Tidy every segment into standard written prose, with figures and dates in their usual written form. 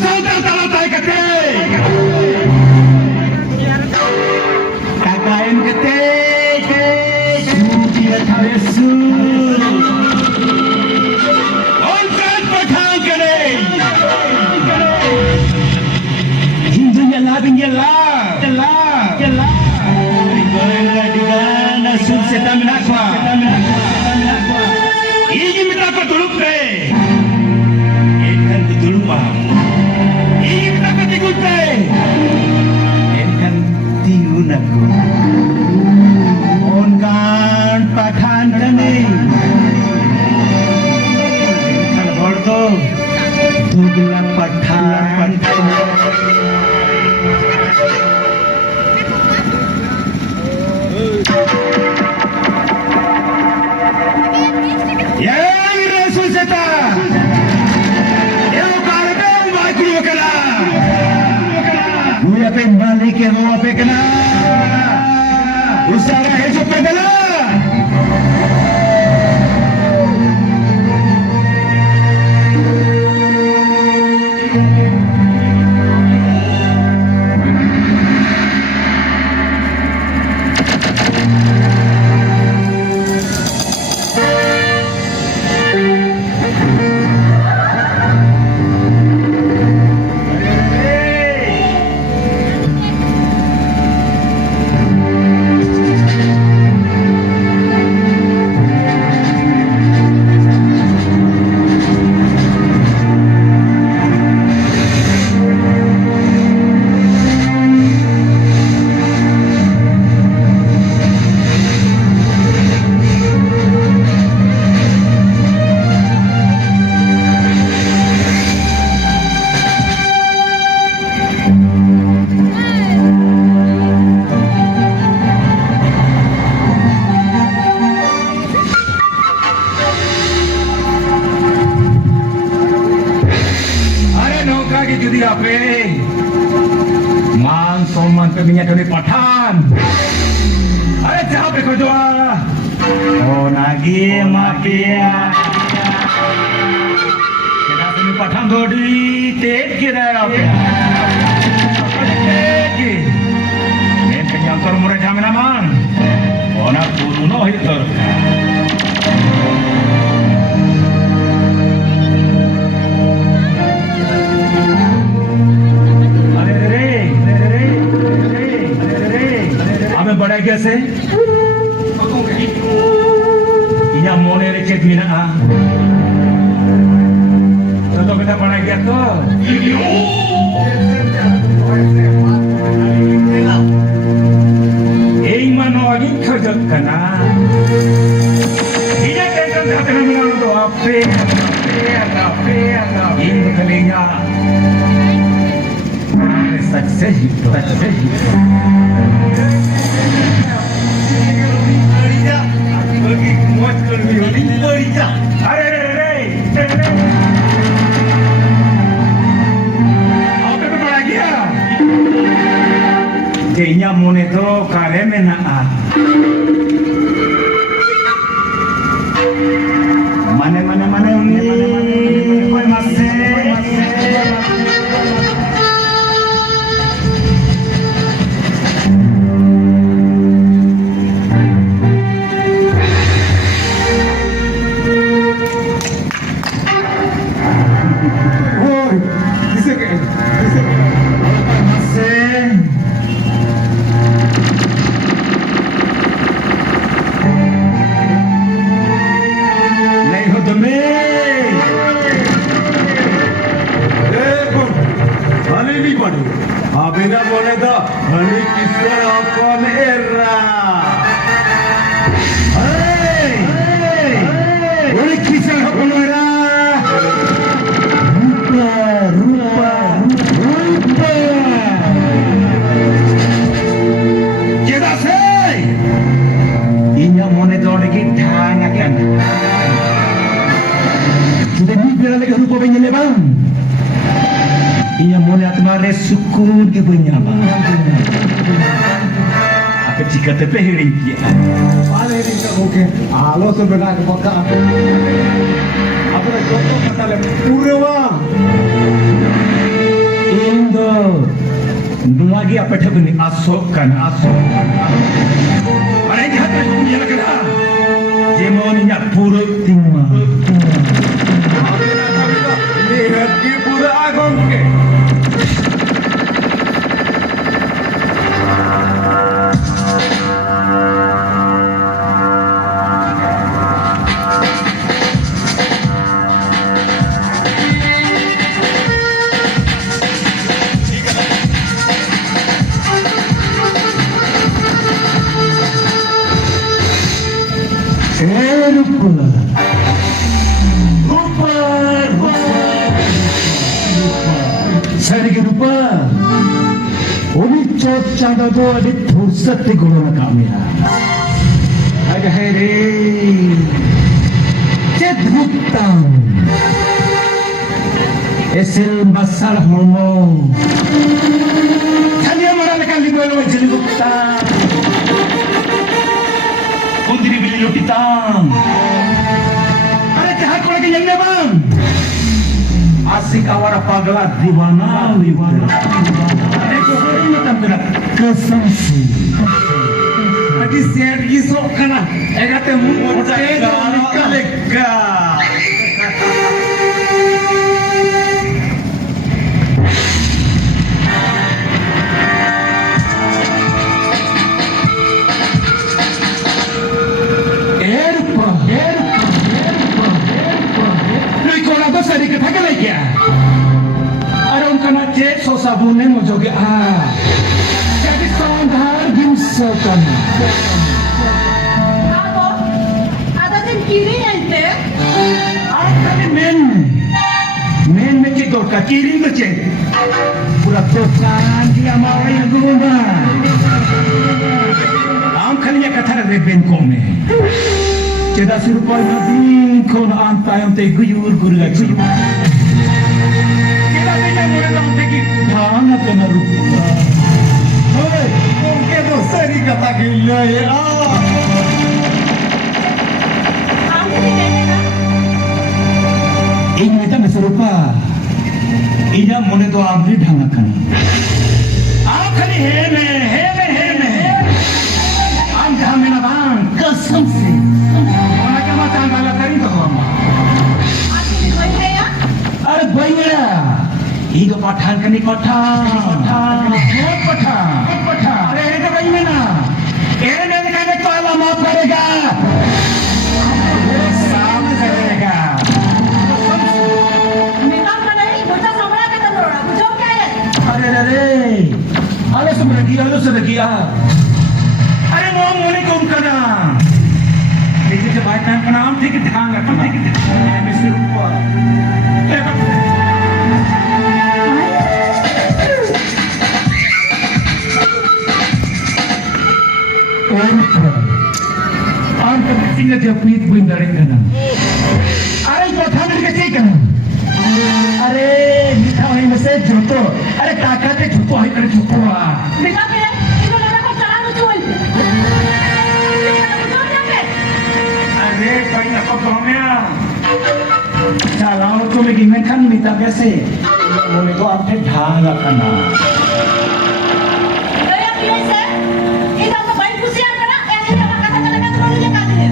saudara tahu tay kate. Kakain kate. Suci atau su. Onkan patang kare. Hindunya labing yala. Yala. Rigorela digana sul setam nakwa. Ini minta kau dulu pe. Ikan betul paham. Ini minta kau tikut pe. Ikan tiun aku. Onkan pathan kane. Ikan bordo. Dugla pathan. Yang Rasul Seta, yang karena waktu kena, gua balik ke gua kena, usaha hidup kena. Jadi apa? Man soman peminyak dari pathan. Ada siapa kau jual? Oh nagi mafia. Kita sini pathan dodi ted kira apa? Ted. Ini kenyang murah jamin aman. Oh nak turun oh itu. Bada gase inya mone re chet mina to kita bada gya to ei mano agi khajat kana inya tension thakna mina to ape in khaliya success Kayaknya moneto kare mena mana ini koi masih Abina boleh dah, hari kisah apa merah. Hari kisah apa merah? Rupa. Kita say, inya mone tu lagi thang akan. Sudah biar lagi rupa punya bang. Inya mone atmare sukun ke punya bang. Apa jika terpehering dia? Paling ini oke. Halo sebenarnya kepada aku. Apa yang contoh kata le purwa. lagi apa dah bini asokkan. Mereka hati punya lekana. Jemonnya pura tingma. Lihat di pura agung ke. Rupa. Umi cot canda tu ada pusat di golongan kami. Ada hari ced hutang. Esil masalah hormon. Kalian mana lekan di bawah jadi hutang. Putri beli lupitang. Ada jahat kau lagi yang bang. Asik awara pagla diwana. Eko ini tampil kesamsi. Adi sergi sok kana. Ega temu muncul lega. Sedikit lagi lagi ya. Arong kena cek so sabunnya mau joget jadi sandar bisa kan. Apa? Ada yang kiri ente? Ada ni men cek dorka kiri tu cek. Pura tokan dia mau yang guna. Am kalinya kata reben kome. Ceda serupa nabi kau na antai am te guyur lagi. Kita tidak boleh nam tegi mana kena rupa. Hei, mungkin tu seri kata gila ya. Kamu ni kena? Ini kita serupa. Ini mana tu amri dhangakan. Am kali heme. Am dhamena bang kasam se. अरे भैया ये पठान करनी पठान अरे ये भैया ना ये मेरे कहने को अल्लाह माफ करेगा साफ करेगा निकाल कर नहीं मुझे समझा के तो रोड़ा मुझे क्या है अरे सुन रखिया अरे वो मुने कौन करना देखिए जब बात टाइम का नाम ठीक ध्यान रखना mister Rupa tinggal dia puit buin dari kana. Are kotham ke cik kana. Are mitha hoy mase joto. Are taka te joto hoy kare joto a. बेटा मेरे इनको लगा को चला मुझे बोलते Are koi na ko komya. Kalau tu lagi makan mitha kaise. Mone ko apne dhang rakana. अरे ये से इधर तो भाई खुशियां करा ऐसे जब कथा चलेगा तो बोलिए काटी दे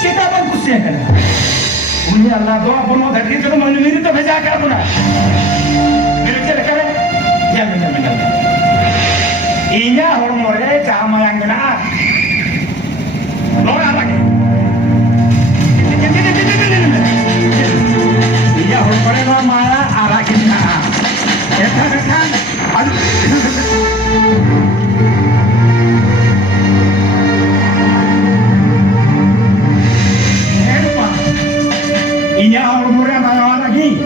Kita bagusnya kan. Punya Allah doa pun mau dari itu mana ini tu beja kan pun. Bila cakap kan, jangan. Inya orang mulai cama yang kena. Lora lagi. Inya orang mulai lora malah arah kita. Kan. Inya orang muda mana lagi?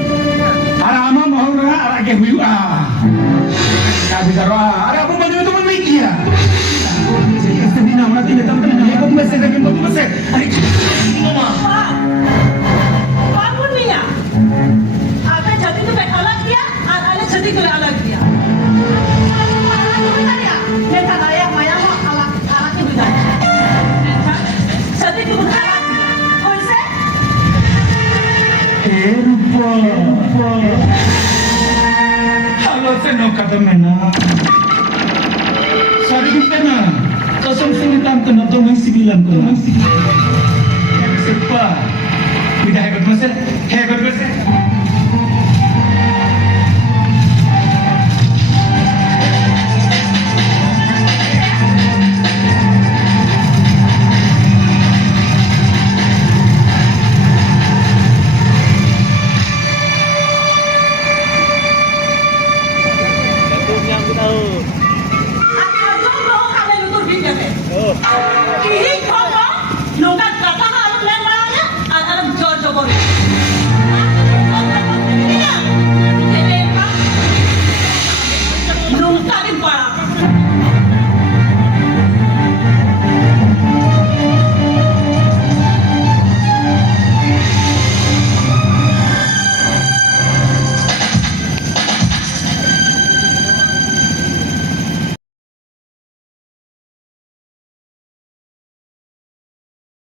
Arama mau lagi huya. Kami darah. Arabu baju itu mana dia? Istri nama nanti kita tampil. Aku mesej lagi, aku mesej. Mama. बाबू मियां आपने छठी को अलग किया और अलग छठी को अलग किया ये कदाया माया में अलग के बुझाया छठी को बुझाया कौन से Halo senok kata mena. Sorry kita na. Kasong sulitan ko na to may sibilan ko na. Sepa. Kita hebat masih hebat masih.